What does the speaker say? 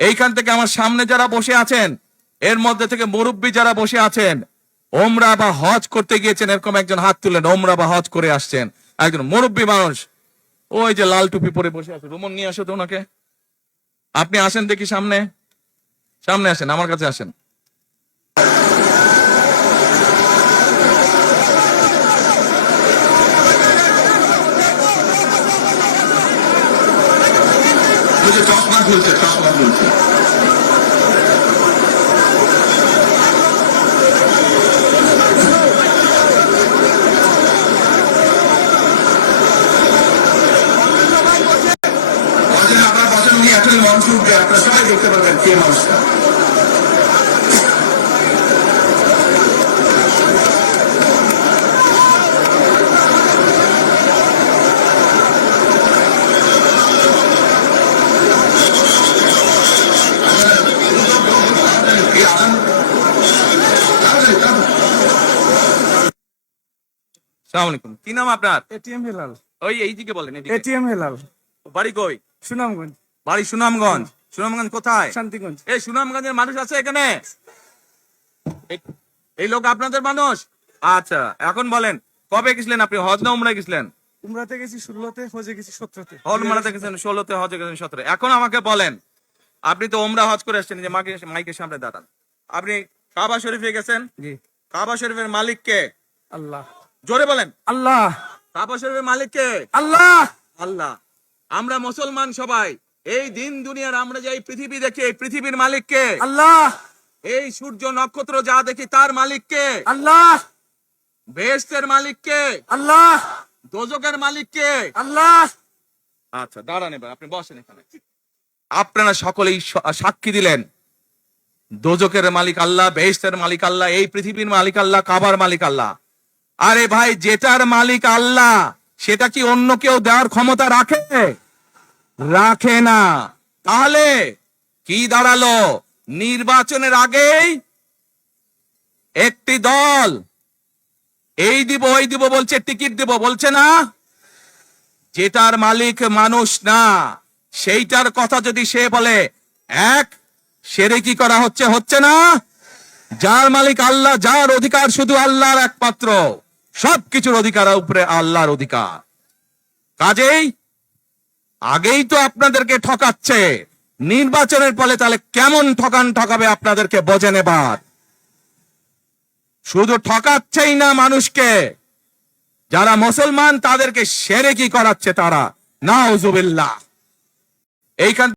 এইখান থেকে আমার সামনে যারা বসে আছেন, এর মধ্যে থেকে মুরব্বী যারা বসে আছেন, ওমরা বা হজ করতে গিয়েছেন, এরকম একজন হাত তুলেন। ওমরা বা হজ করে আসছেন, একজন মুরব্বী মানুষ, ওই যে লাল টুপি পরে বসে আছে, রুমন নিয়ে আসো তো ওনাকে। আপনি আসেন দেখি, সামনে সামনে আসেন, আমার কাছে আসেন। চশমা খুলছে, চশমা খুলছে। আপনার বসেন, উনি এখনই মঞ্চ উঠবে, আপনারা সবাই দেখতে পারবেন কে মানুষটা। আসসালামু আলাইকুম, কি নাম আপনার? এটিএম হেলাল। ওই এইদিকে বলেন। এটিএম হেলাল। বাড়ি কই? সুনামগঞ্জ। বাড়ি সুনামগঞ্জ। সুনামগঞ্জ কোথায়? শান্তিগঞ্জ। এই সুনামগঞ্জের মানুষ আছে এখানে? এই লোক আপনাদের মানুষ? আচ্ছা, এখন বলেন, কবে গেছিলেন আপনি? হজ না উমরায় গেছিলেন? উমরাতে গেছি 16তে, হজে গেছি 17তে। উমরাতে গেছেন 16তে, হজে গেছেন 17। এখন আমাকে বলেন, আপনি তো উমরা হজ করে আসছেন, যে মাইকের সামনে দাঁড়ান। আপনি কাবা শরীফে গেছেন, জি। কাবা শরীফের মালিক কে? আল্লাহ। জোরে বলেন। আল্লাহ। কাবা শরীফের মালিক কে? আল্লাহ। আল্লাহ। আমরা মুসলমান সবাই, এই দিন দুনিয়ার আমরা যে এই পৃথিবী দেখি, এই পৃথিবীর মালিক কে? আল্লাহ। এই সূর্য নক্ষত্র যা দেখি, তার মালিক কে? আল্লাহ। বেহেশতের মালিক কে? আল্লাহ। দোজখের মালিক কে? আল্লাহ। আচ্ছা, দাঁড়ান, এবার আপনি বসেন এখানে। আপনারা সকলেই সাক্ষী দিলেন, দোজখের মালিক আল্লাহ, বেহেশতের মালিক আল্লাহ, এই পৃথিবীর মালিক আল্লাহ, কাবার মালিক আল্লাহ। আরে ভাই, যেটার মালিক আল্লাহ, সেটা কি অন্য কেউ দেওয়ার ক্ষমতা রাখে? রাখে না। তাহলে কি দাঁড়ালো? নির্বাচনের আগেই একটি দল এই দিব ওই দিব বলছে, টিকিট দিব বলছে না? যেটার মালিক মানুষ না, সেইটার কথা যদি সে বলে, এক সেরে কি করা হচ্ছে? হচ্ছে না? যার মালিক আল্লাহ, যার অধিকার শুধু আল্লাহর একমাত্র, সবকিছুর অধিকার উপরে আল্লাহর অধিকার। কাজেই আগেই তো আপনাদেরকে ঠকাচ্ছে, নির্বাচনের ফলে তাহলে কেমন ঠকাবে আপনাদেরকে বোঝেন এবার। শুধু ঠকাচ্ছেই না মানুষকে, যারা মুসলমান তাদেরকে শিরকি করাচ্ছে তারা, নাউজুবিল্লাহ। এইখান